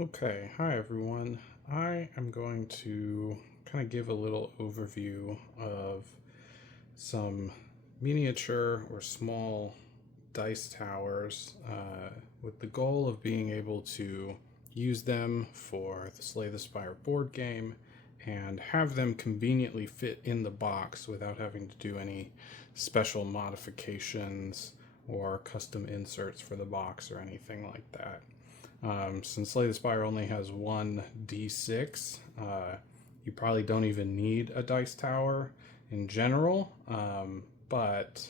Okay, hi everyone. I am going to kind of give a little overview of some miniature or small dice towers with the goal of being able to use them for the Slay the Spire board game and have them conveniently fit in the box without having to do any special modifications or custom inserts for the box or anything like that. Since Slay the Spire only has one d6, you probably don't even need a dice tower in general, but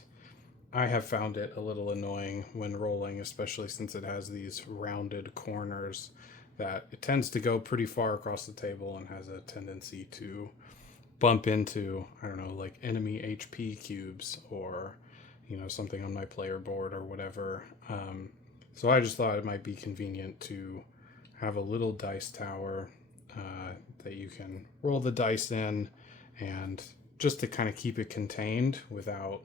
I have found it a little annoying when rolling, especially since it has these rounded corners that it tends to go pretty far across the table and has a tendency to bump into, I don't know, like enemy HP cubes or, something on my player board or whatever. So I just thought it might be convenient to have a little dice tower that you can roll the dice in, and just to kind of keep it contained without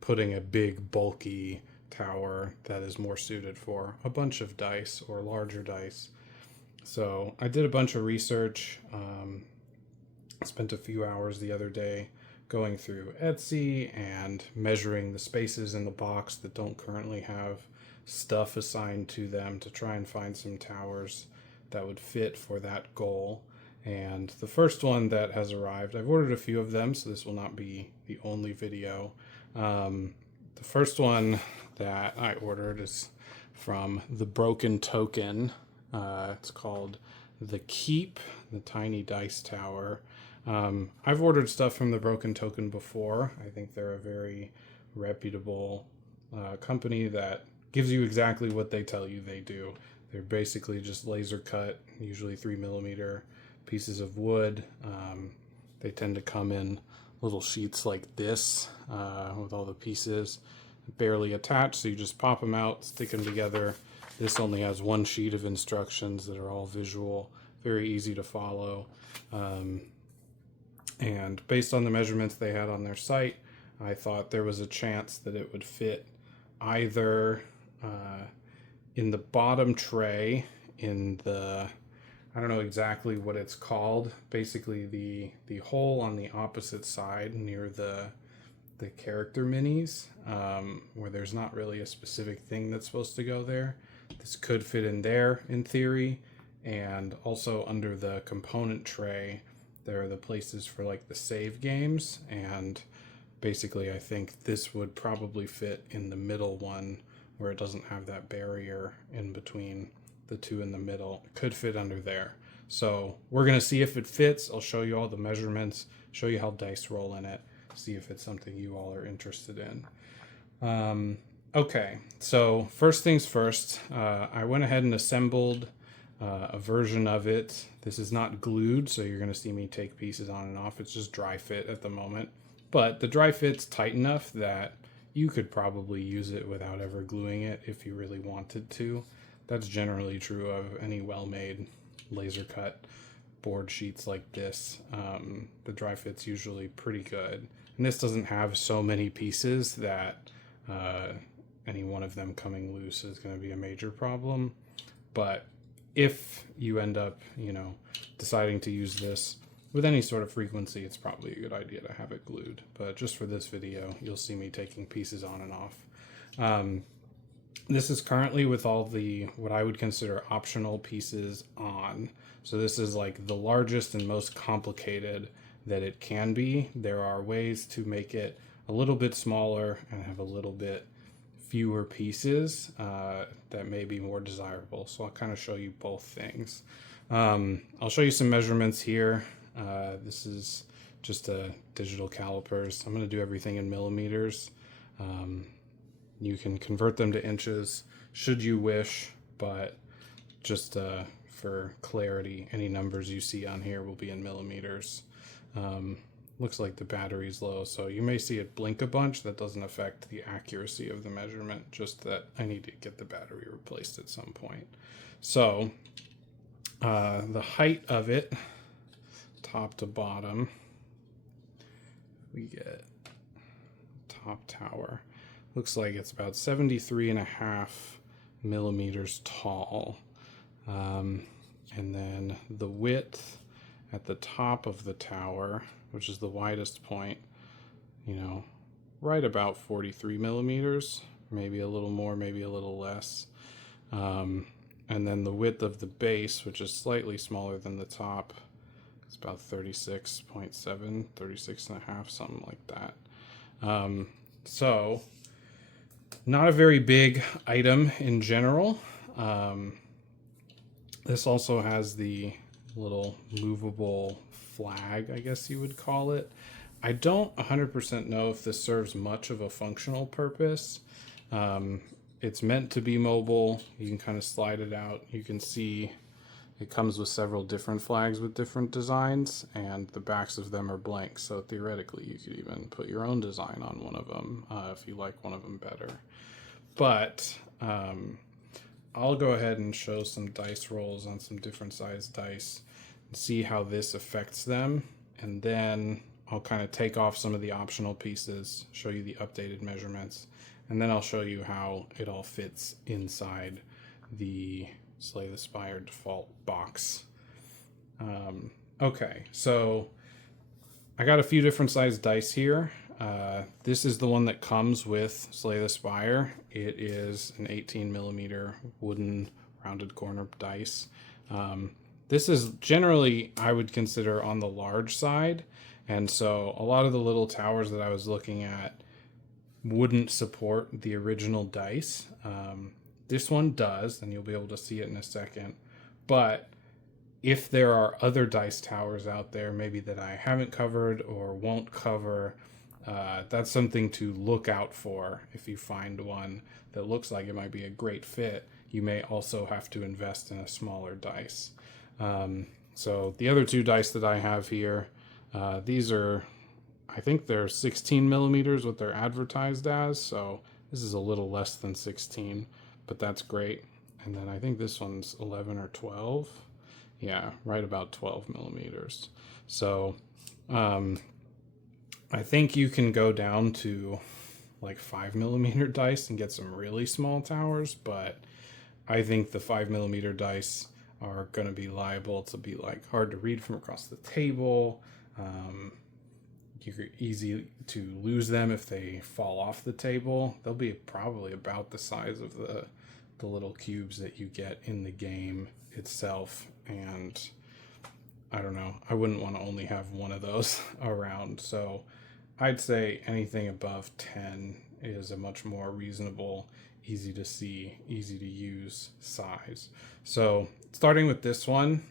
putting a big bulky tower that is more suited for a bunch of dice or larger dice. So I did a bunch of research. Spent a few hours the other day going through Etsy and measuring the spaces in the box that don't currently have stuff assigned to them to try and find some towers that would fit for that goal. And the first one that has arrived, I've ordered a few of them, so this will not be the only video. The first one that I ordered is from the Broken Token. It's called the Keep, the Tiny Dice Tower. I've ordered stuff from the Broken Token before. I think they're a very reputable company that gives you exactly what they tell you they do. They're basically just laser cut, usually 3mm pieces of wood. They tend to come in little sheets like this with all the pieces barely attached, so you just pop them out, stick them together. This only has one sheet of instructions that are all visual, very easy to follow. And based on the measurements they had on their site, I thought there was a chance that it would fit either in the bottom tray, in the, I don't know exactly what it's called, basically the hole on the opposite side near the character minis, where there's not really a specific thing that's supposed to go there. This could fit in there in theory, and also under the component tray there are the places for like the save games, and basically I think this would probably fit in the middle one where it doesn't have that barrier in between the two in the middle. It could fit under there. So we're going to see if it fits. I'll show you all the measurements, show you how dice roll in it, see if it's something you all are interested in. Okay, so first things first, I went ahead and assembled a version of it. This is not glued, so you're going to see me take pieces on and off. It's just dry fit at the moment. But the dry fit's tight enough that you could probably use it without ever gluing it if you really wanted to. That's generally true of any well-made laser cut board sheets like this. The dry fit's usually pretty good. And this doesn't have so many pieces that any one of them coming loose is going to be a major problem. But if you end up, deciding to use this with any sort of frequency, it's probably a good idea to have it glued. But just for this video, you'll see me taking pieces on and off. This is currently with all the, what I would consider optional pieces on. So this is like the largest and most complicated that it can be. There are ways to make it a little bit smaller and have a little bit fewer pieces that may be more desirable. So I'll kind of show you both things. I'll show you some measurements here. This is just a digital calipers. I'm going to do everything in millimeters. You can convert them to inches should you wish, but just for clarity, any numbers you see on here will be in millimeters. Looks like the battery's low, so you may see it blink a bunch. That doesn't affect the accuracy of the measurement, just that I need to get the battery replaced at some point. So the height of it, top to bottom, we get top tower. Looks like it's about 73.5 millimeters tall. then the width at the top of the tower, which is the widest point, you know, right about 43 millimeters, maybe a little more, maybe a little less. And then the width of the base, which is slightly smaller than the top, it's about 36.7, 36 and a half, something like that. So not a very big item in general. This also has the little movable flag, I guess you would call it. I don't 100% know if this serves much of a functional purpose. It's meant to be mobile. You can kind of slide it out. You can see it comes with several different flags with different designs, and the backs of them are blank. So theoretically, you could even put your own design on one of them if you like one of them better. But I'll go ahead and show some dice rolls on some different sized dice and see how this affects them. And then I'll kind of take off some of the optional pieces, show you the updated measurements, and then I'll show you how it all fits inside the Slay the Spire default box. Okay, so I got a few different sized dice here. This is the one that comes with Slay the Spire. It is an 18 millimeter wooden rounded corner dice. This is generally, I would consider, on the large side. And so a lot of the little towers that I was looking at wouldn't support the original dice. This one does, and you'll be able to see it in a second. But if there are other dice towers out there, maybe that I haven't covered or won't cover, that's something to look out for. If you find one that looks like it might be a great fit, you may also have to invest in a smaller dice. So the other two dice that I have here, these are, I think they're 16 millimeters, what they're advertised as. So this is a little less than 16, but that's great. And then I think this one's 11 or 12. Yeah, right about 12 millimeters. So I think you can go down to like 5 millimeter dice and get some really small towers, but I think the 5 millimeter dice are going to be liable to be like hard to read from across the table. You're easy to lose them if they fall off the table. They'll be probably about the size of the little cubes that you get in the game itself. And I don't know, I wouldn't want to only have one of those around. So I'd say anything above 10 is a much more reasonable, easy to see, easy to use size. So starting with this one,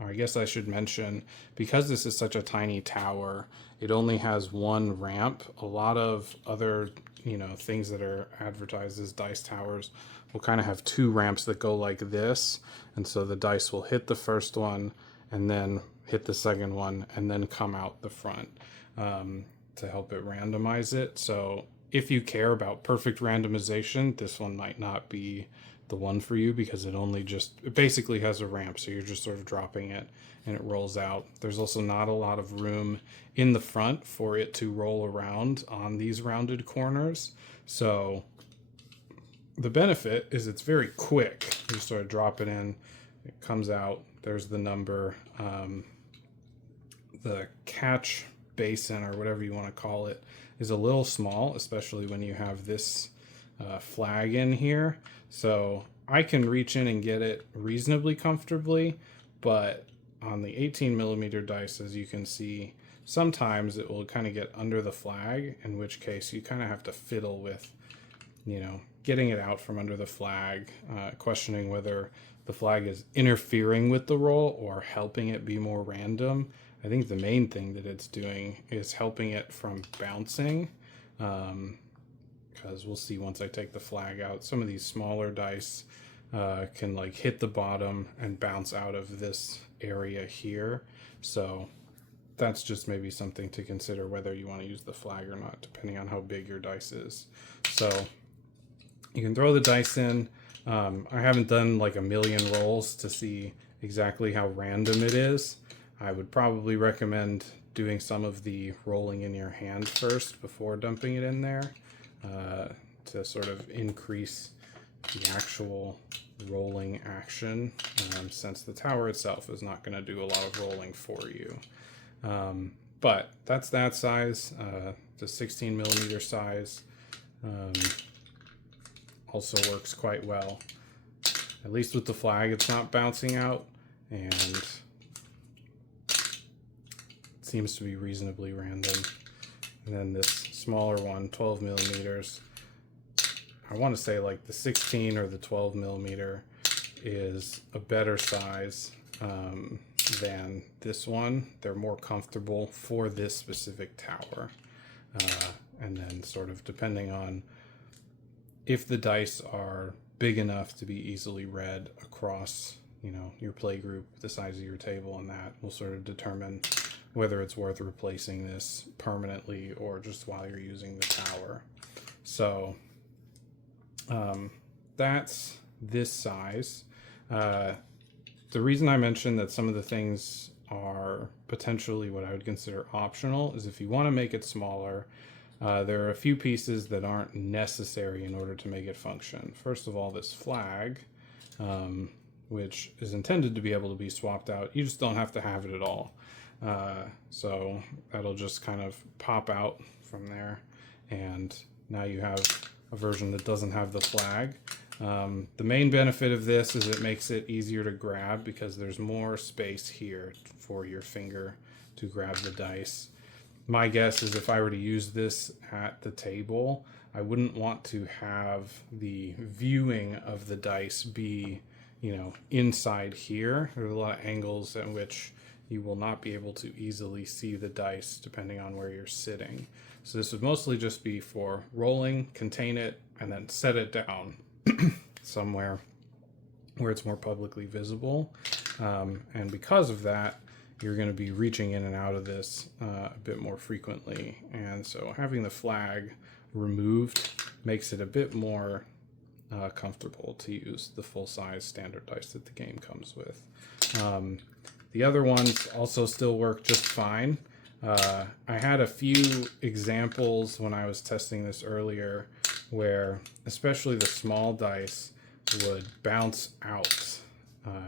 or I guess I should mention, because this is such a tiny tower, it only has one ramp. A lot of other, things that are advertised as dice towers will kind of have two ramps that go like this. And so the dice will hit the first one and then hit the second one and then come out the front to help it randomize it. So if you care about perfect randomization, this one might not be the one for you, because it basically has a ramp. So you're just sort of dropping it and it rolls out. There's also not a lot of room in the front for it to roll around on these rounded corners. So the benefit is it's very quick. You sort of drop it in, it comes out, there's the number. The catch basin, or whatever you want to call it, is a little small, especially when you have this flag in here. So I can reach in and get it reasonably comfortably, but on the 18 millimeter dice, as you can see, sometimes it will kind of get under the flag, in which case you kind of have to fiddle with, getting it out from under the flag, questioning whether the flag is interfering with the roll or helping it be more random. I think the main thing that it's doing is helping it from bouncing, because we'll see once I take the flag out. Some of these smaller dice can like hit the bottom and bounce out of this area here. So that's just maybe something to consider, whether you want to use the flag or not, depending on how big your dice is. So you can throw the dice in. I haven't done like a million rolls to see exactly how random it is. I would probably recommend doing some of the rolling in your hand first before dumping it in there, to sort of increase the actual rolling action, since the tower itself is not going to do a lot of rolling for you. But that's that size. The 16 millimeter size also works quite well. At least with the flag, it's not bouncing out, and it seems to be reasonably random. And then this smaller one, 12 millimeters, I want to say like the 16 or the 12 millimeter is a better size than this one. They're more comfortable for this specific tower. And then sort of depending on if the dice are big enough to be easily read across, you know, your play group, the size of your table, and that will sort of determine whether it's worth replacing this permanently or just while you're using the tower. So that's this size. The reason I mentioned that some of the things are potentially what I would consider optional is if you want to make it smaller, there are a few pieces that aren't necessary in order to make it function. First of all, this flag, which is intended to be able to be swapped out. You just don't have to have it at all. So that'll just kind of pop out from there, and now you have a version that doesn't have the flag. The main benefit of this is it makes it easier to grab because there's more space here for your finger to grab the dice. My guess is if I were to use this at the table, I wouldn't want to have the viewing of the dice be, you know, inside here. There are a lot of angles at which you will not be able to easily see the dice depending on where you're sitting. So this would mostly just be for rolling, contain it, and then set it down somewhere where it's more publicly visible. And because of that, you're going to be reaching in and out of this a bit more frequently. And so having the flag removed makes it a bit more comfortable to use the full-size standard dice that the game comes with. The other ones also still work just fine. I had a few examples when I was testing this earlier where especially the small dice would bounce out.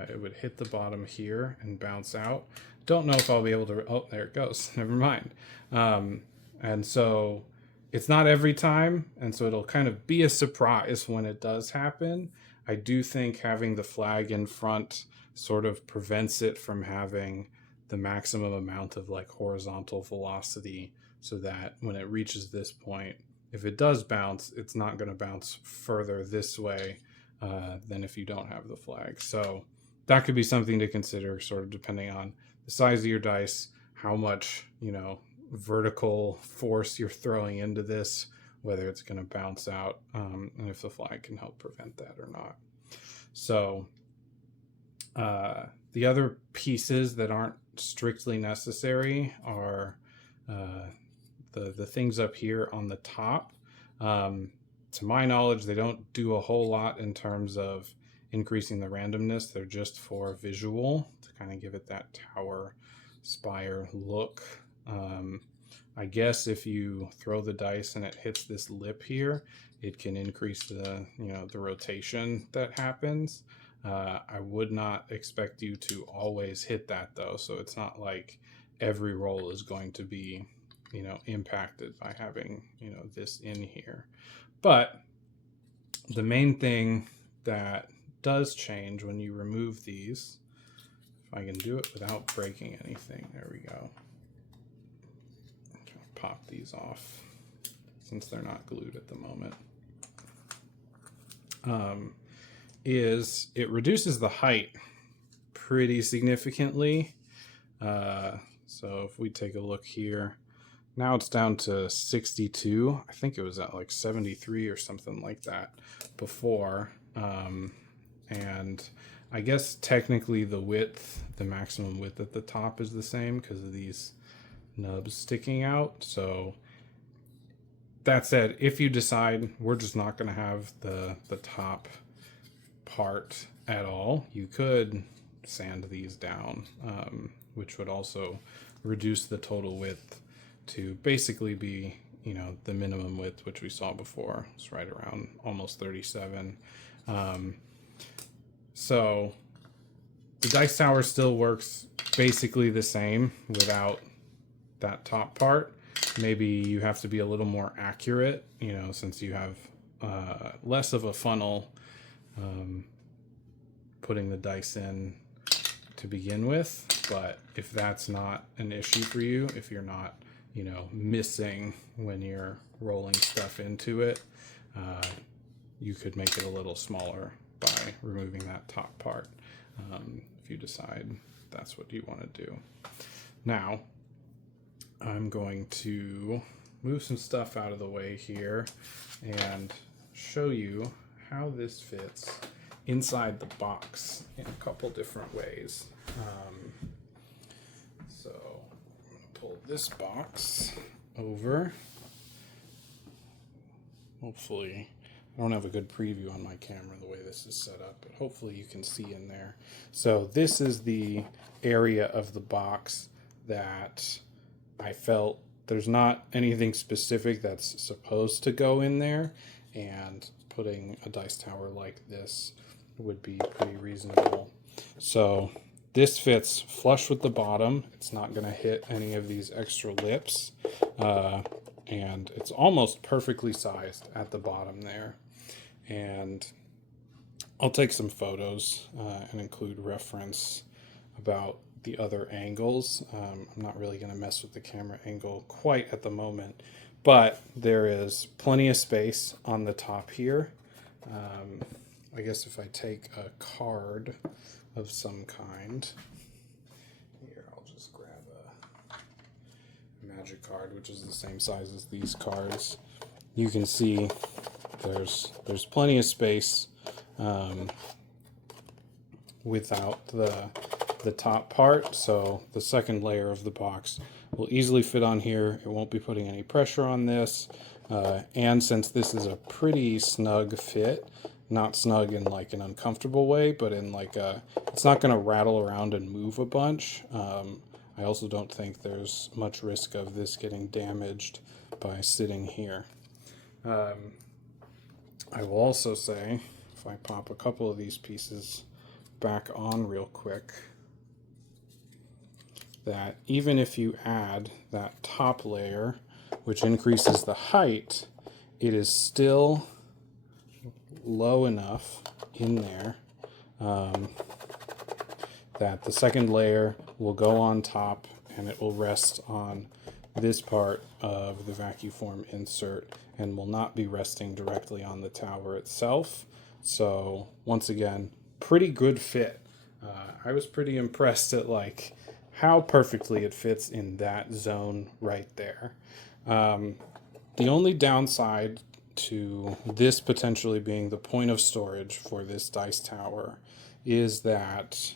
It would hit the bottom here and bounce out. Don't know if I'll be able to... Oh, there it goes. Never mind. And so it's not every time, and so it'll kind of be a surprise when it does happen. I do think having the flag in front sort of prevents it from having the maximum amount of like horizontal velocity, so that when it reaches this point, if it does bounce, it's not going to bounce further this way than if you don't have the flag. So that could be something to consider, sort of depending on the size of your dice, how much, you know, vertical force you're throwing into this, whether it's going to bounce out, and if the flag can help prevent that or not. So the other pieces that aren't strictly necessary are the things up here on the top. To my knowledge, they don't do a whole lot in terms of increasing the randomness. They're just for visual to kind of give it that tower spire look. I guess if you throw the dice and it hits this lip here, it can increase the, you know, the rotation that happens. I would not expect you to always hit that though, so it's not like every roll is going to be, you know, impacted by having, you know, this in here. But the main thing that does change when you remove these, if I can do it without breaking anything, there we go. Pop these off since they're not glued at the moment. Is it reduces the height pretty significantly. So if we take a look here, now it's down to 62. I think it was at like 73 or something like that before. And I guess technically the width, the maximum width at the top is the same because of these nubs sticking out. So that said, if you decide we're just not going to have the top part at all, you could sand these down, which would also reduce the total width to basically be, you know, the minimum width, which we saw before. It's right around almost 37. So the dice tower still works basically the same without that top part. Maybe you have to be a little more accurate, since you have less of a funnel putting the dice in to begin with. But if that's not an issue for you, if you're not, missing when you're rolling stuff into it, you could make it a little smaller by removing that top part, if you decide that's what you want to do. Now, I'm going to move some stuff out of the way here and show you how this fits inside the box in a couple different ways. So I'm going to pull this box over. Hopefully, I don't have a good preview on my camera the way this is set up, but hopefully you can see in there. So this is the area of the box that I felt there's not anything specific that's supposed to go in there, and putting a dice tower like this would be pretty reasonable. So this fits flush with the bottom. It's not going to hit any of these extra lips, and it's almost perfectly sized at the bottom there. And I'll take some photos and include reference about the other angles. I'm not really going to mess with the camera angle quite at the moment, but there is plenty of space on the top here. I guess if I take a card of some kind, here I'll just grab a magic card, which is the same size as these cards. You can see there's plenty of space without the top part, so the second layer of the box will easily fit on here. It won't be putting any pressure on this, and since this is a pretty snug fit, not snug in like an uncomfortable way, but in like it's not going to rattle around and move a bunch. I also don't think there's much risk of this getting damaged by sitting here. I will also say, if I pop a couple of these pieces back on real quick, that even if you add that top layer, which increases the height, it is still low enough in there that the second layer will go on top and it will rest on this part of the vacuform insert and will not be resting directly on the tower itself. So once again, pretty good fit. I was pretty impressed at like how perfectly it fits in that zone right there. The only downside to this potentially being the point of storage for this dice tower is that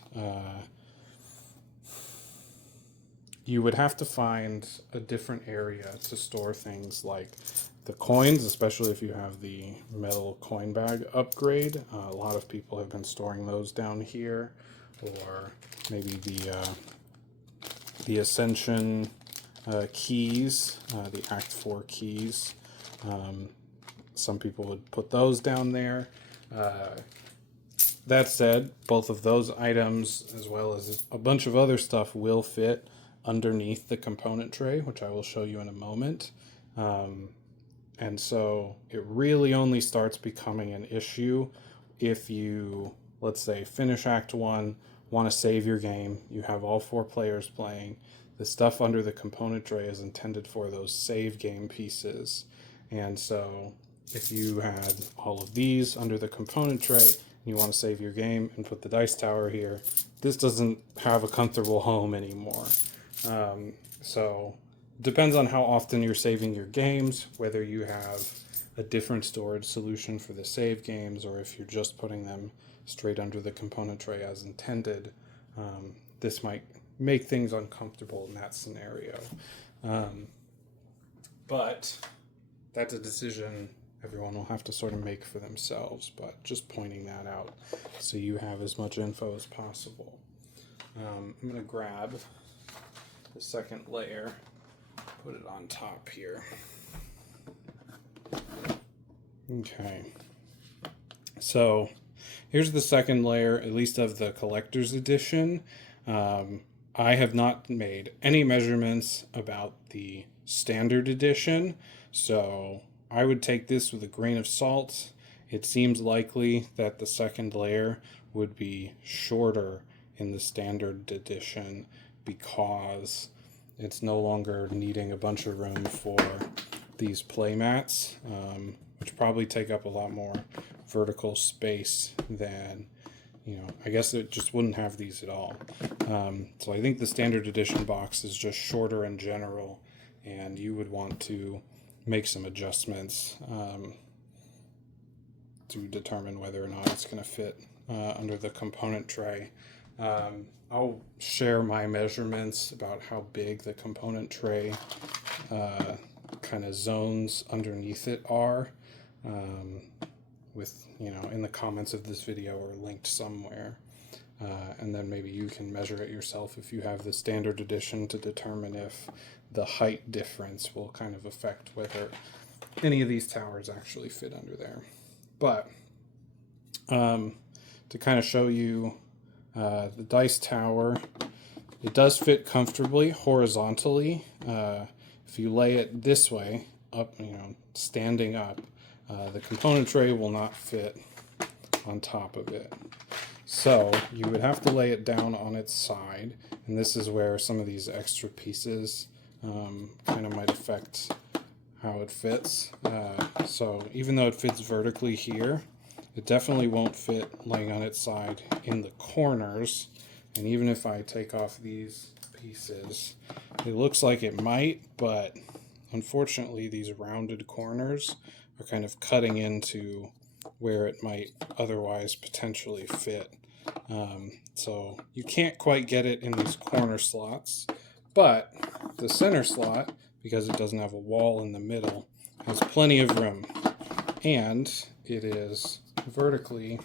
you would have to find a different area to store things like the coins, especially if you have the metal coin bag upgrade. A lot of people have been storing those down here, or maybe the Ascension keys, the Act 4 keys. Some people would put those down there. That said, both of those items, as well as a bunch of other stuff, will fit underneath the component tray, which I will show you in a moment. And so it really only starts becoming an issue if you, let's say, finish Act 1, want to save your game, you have all 4 players playing. The stuff under the component tray is intended for those save game pieces. And so if you had all of these under the component tray, and you want to save your game and put the dice tower here, this doesn't have a comfortable home anymore. So it depends on how often you're saving your games, whether you have a different storage solution for the save games, or if you're just putting them straight under the component tray as intended. This might make things uncomfortable in that scenario. But that's a decision everyone will have to sort of make for themselves, but just pointing that out so you have as much info as possible. I'm going to grab the second layer, put it on top here. Okay. So Here's the second layer, at least of the collector's edition. I have not made any measurements about the standard edition, so I would take this with a grain of salt. It seems likely that the second layer would be shorter in the standard edition because it's no longer needing a bunch of room for these play mats, which probably take up a lot more vertical space than, I guess it just wouldn't have these at all. So I think the standard edition box is just shorter in general, and you would want to make some adjustments to determine whether or not it's going to fit under the component tray. I'll share my measurements about how big the component tray kind of zones underneath it are with, in the comments of this video or linked somewhere. And then maybe you can measure it yourself if you have the standard edition to determine if the height difference will kind of affect whether any of these towers actually fit under there. But to kind of show you the dice tower, it does fit comfortably horizontally. If you lay it this way, up, standing up, the component tray will not fit on top of it. So you would have to lay it down on its side, and this is where some of these extra pieces kind of might affect how it fits. So even though it fits vertically here, it definitely won't fit laying on its side in the corners. And even if I take off these pieces, it looks like it might, but unfortunately these rounded corners are kind of cutting into where it might otherwise potentially fit. So you can't quite get it in these corner slots, but the center slot, because it doesn't have a wall in the middle, has plenty of room, and it is vertically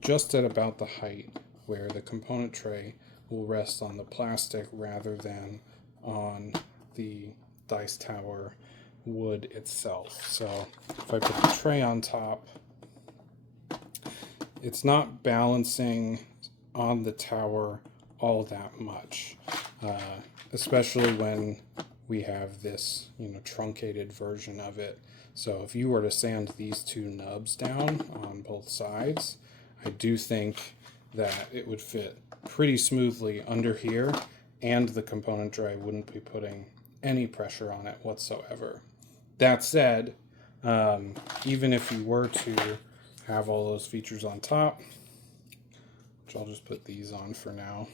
just at about the height where the component tray will rest on the plastic rather than on the dice tower wood itself. So if I put the tray on top, it's not balancing on the tower all that much, especially when we have this, truncated version of it. So if you were to sand these two nubs down on both sides, I do think that it would fit pretty smoothly under here, and the component tray wouldn't be putting any pressure on it whatsoever. That said, even if you were to have all those features on top, which I'll just put these on for now.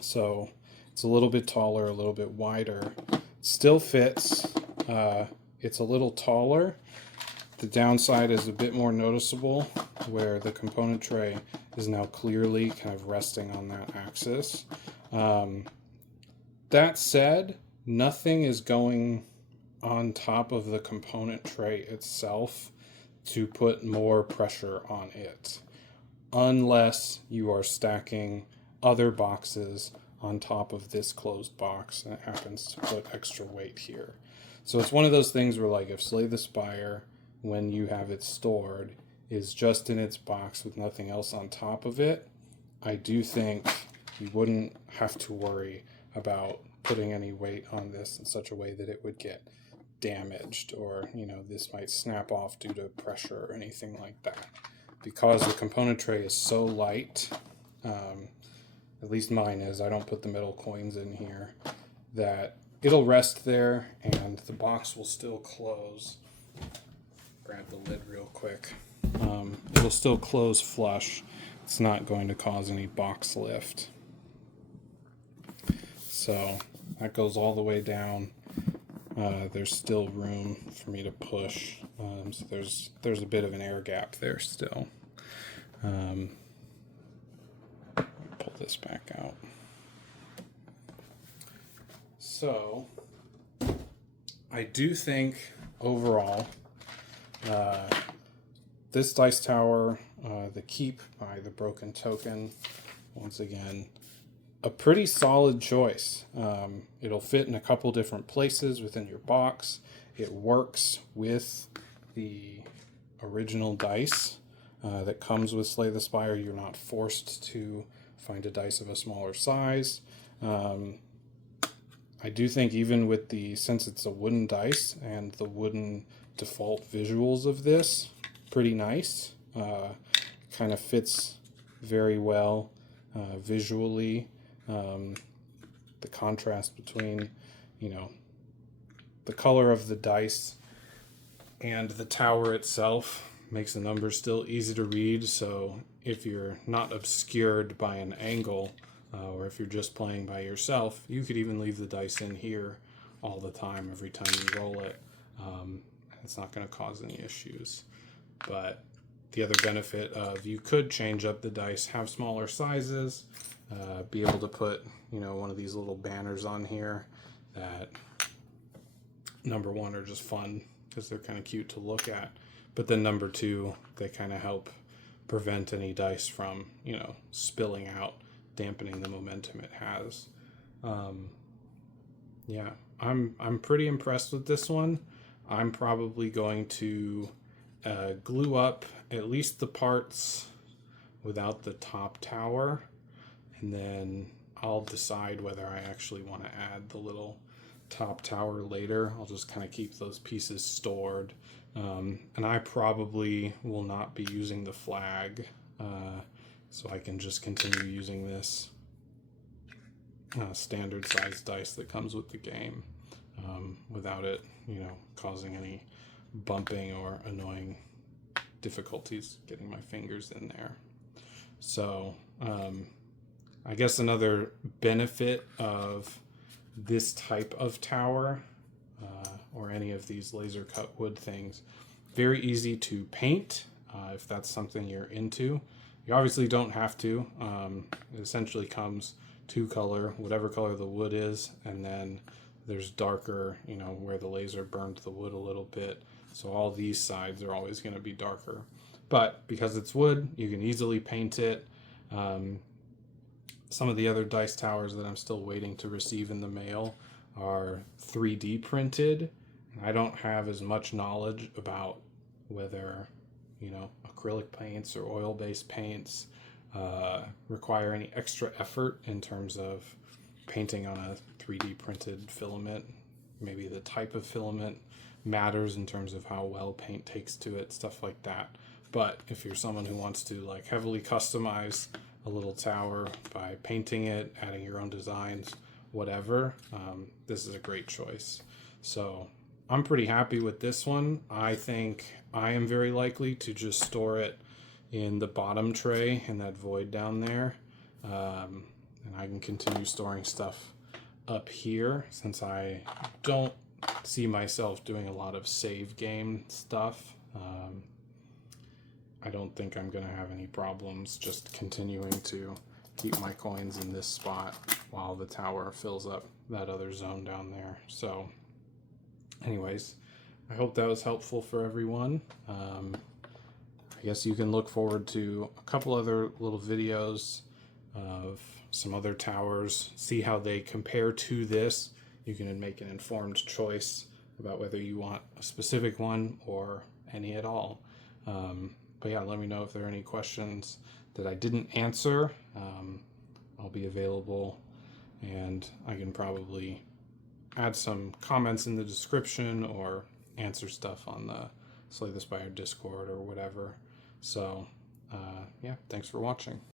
So it's a little bit taller, a little bit wider. Still fits. It's a little taller. The downside is a bit more noticeable, where the component tray is now clearly kind of resting on that axis. That said, nothing is going on top of the component tray itself to put more pressure on it, unless you are stacking other boxes on top of this closed box and it happens to put extra weight here. So it's one of those things where, like, if Slay the Spire, when you have it stored, is just in its box with nothing else on top of it, I do think you wouldn't have to worry about putting any weight on this in such a way that it would get damaged, or this might snap off due to pressure or anything like that, because the component tray is so light, at least mine is, I don't put the metal coins in here, that it'll rest there and the box will still close. Grab the lid real quick. It'll still close flush. It's not going to cause any box lift. So that goes all the way down. There's still room for me to push. So there's a bit of an air gap there still. Pull this back out. So I do think overall this dice tower, the Keep by the Broken Token, once again, a pretty solid choice. It'll fit in a couple different places within your box. It works with the original dice. that comes with Slay the Spire. You're not forced to find a dice of a smaller size. I do think even with since it's a wooden dice and the wooden default visuals of this, pretty nice. Kind of fits very well visually. The contrast between, the color of the dice and the tower itself makes the numbers still easy to read. So if you're not obscured by an angle, or if you're just playing by yourself, you could even leave the dice in here all the time every time you roll it. It's not going to cause any issues. But the other benefit of you could change up the dice, have smaller sizes, be able to put, one of these little banners on here that, number one, are just fun because they're kind of cute to look at. But then number two, they kind of help prevent any dice from, spilling out, dampening the momentum it has. Yeah, I'm pretty impressed with this one. I'm probably going to glue up at least the parts without the top tower, and then I'll decide whether I actually want to add the little top tower later. I'll just kind of keep those pieces stored, and I probably will not be using the flag, so I can just continue using this standard size dice that comes with the game, without it causing any bumping or annoying difficulties getting my fingers in there. So I guess another benefit of this type of tower, or any of these laser cut wood things, very easy to paint if that's something you're into. You obviously don't have to. It essentially comes two color, whatever color the wood is, and then there's darker, where the laser burned the wood a little bit. So all these sides are always going to be darker. But because it's wood, you can easily paint it. Some of the other dice towers that I'm still waiting to receive in the mail are 3D printed. I don't have as much knowledge about whether, acrylic paints or oil-based paints require any extra effort in terms of painting on a 3D printed filament. Maybe the type of filament matters in terms of how well paint takes to it, stuff like that. But if you're someone who wants to heavily customize a little tower by painting it, adding your own designs, whatever, this is a great choice. So I'm pretty happy with this one. I think I am very likely to just store it in the bottom tray in that void down there, and I can continue storing stuff up here since I don't see myself doing a lot of save game stuff. I don't think I'm going to have any problems just continuing to keep my coins in this spot while the tower fills up that other zone down there. So anyways, I hope that was helpful for everyone. I guess you can look forward to a couple other little videos of some other towers, see how they compare to this. You can make an informed choice about whether you want a specific one or any at all. But yeah, let me know if there are any questions that I didn't answer. I'll be available, and I can probably add some comments in the description or answer stuff on the Slay the Spire Discord or whatever. So yeah, thanks for watching.